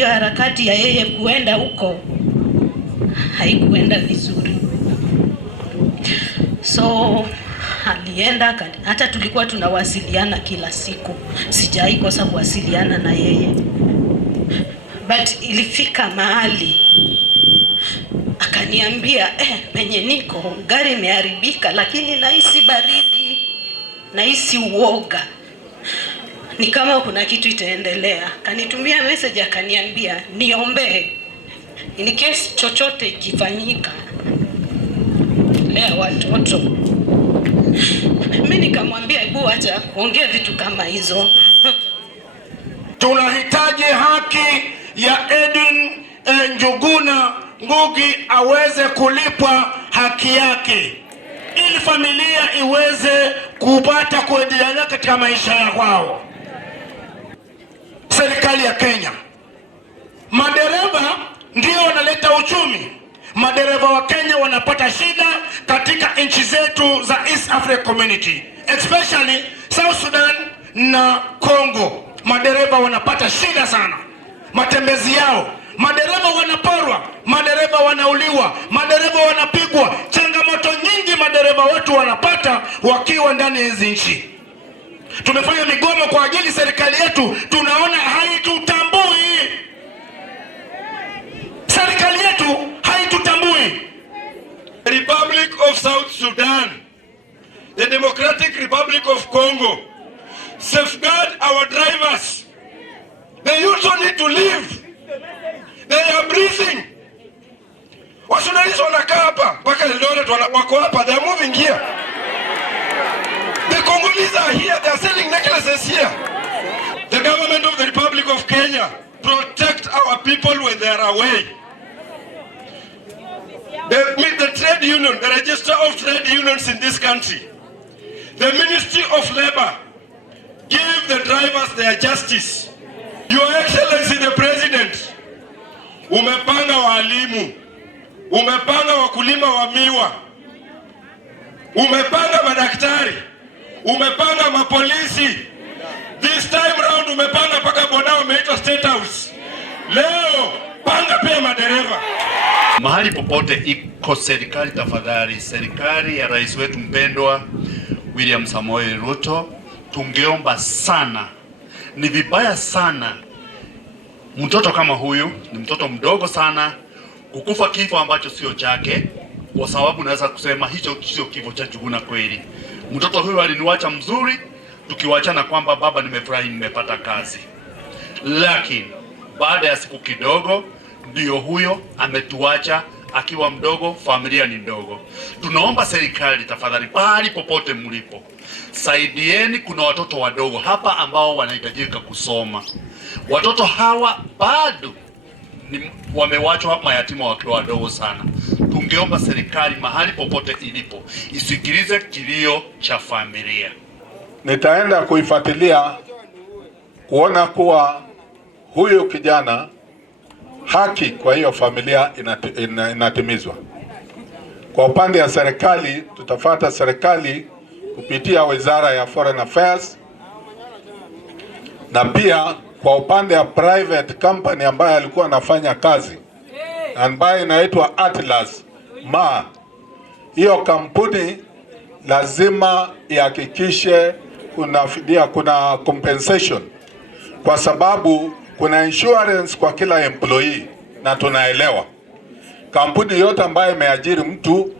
Hiyo harakati ya yeye kuenda huko haikuenda vizuri, so alienda. Hata tulikuwa tunawasiliana kila siku, sijai kosa kuwasiliana na yeye, but ilifika mahali akaniambia penye niko gari imeharibika, lakini nahisi baridi, nahisi uoga, ni kama kuna kitu itaendelea. Kanitumia message akaniambia niombe in case chochote ikifanyika lea watoto. Mimi nikamwambia hebu acha kuongea vitu kama hizo. Tunahitaji haki ya Edwin Njuguna Ngugi aweze kulipwa haki yake, ili familia iweze kupata kuendelea katika maisha yao. Serikali ya Kenya, madereva ndio wanaleta uchumi. Madereva wa Kenya wanapata shida katika nchi zetu za East Africa Community, especially South Sudan na Congo. Madereva wanapata shida sana matembezi yao. Madereva wanaporwa, madereva wanauliwa, madereva wanapigwa. Changamoto nyingi madereva wetu wanapata wakiwa ndani ya hizi nchi. Tumefanya migomo kwa ajili serikali yetu tunaona haitutambui. Serikali yetu haitutambui. The Republic of South Sudan, the Democratic Republic of Congo, safeguard our drivers. They also need to live. They are breathing. Wasudanese wanakaa hapa mpaka Eldoret wako hapa, they are moving here. The Congolese are here, they are selling necklaces here. The government of the Republic of Kenya protect our people when they are away. The trade union, the register of trade unions in this country, the Ministry of Labor, give the drivers their justice. Your Excellency the President, umepanga walimu, umepanga wakulima wa miwa, umepanga madaktari, umepanga mapolisi. This time round umepanga paka boda umeitwa State House. Leo panga pia madereva. Mahali popote iko serikali, tafadhali, serikali ya rais wetu mpendwa William Samoei Ruto, tungeomba sana, ni vibaya sana mtoto kama huyu, ni mtoto mdogo sana, kukufa kifo ambacho sio chake, kwa sababu naweza kusema hicho sio kifo cha Njuguna kweli. Mtoto huyu aliniwacha mzuri, tukiwachana kwamba baba, nimefurahi nimepata kazi, lakini baada ya siku kidogo ndio huyo ametuacha akiwa mdogo, familia ni ndogo. Tunaomba serikali tafadhali, pahali popote mlipo, saidieni. Kuna watoto wadogo hapa ambao wanahitajika kusoma. Watoto hawa bado wamewachwa mayatima wakiwa wadogo sana. Tungeomba serikali mahali popote ilipo isikilize kilio cha familia. Nitaenda kuifuatilia kuona kuwa huyu kijana haki kwa hiyo familia inatimizwa. Kwa upande ya serikali, tutafuata serikali kupitia Wizara ya Foreign Affairs, na pia kwa upande ya private company ambayo alikuwa anafanya kazi ambayo inaitwa Atlas Ma, hiyo kampuni lazima ihakikishe kuna fidia, kuna compensation, kwa sababu kuna insurance kwa kila employee, na tunaelewa kampuni yote ambayo imeajiri mtu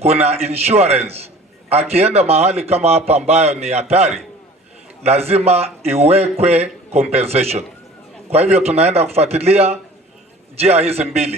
kuna insurance. Akienda mahali kama hapa ambayo ni hatari, lazima iwekwe compensation. Kwa hivyo tunaenda kufuatilia njia hizi mbili.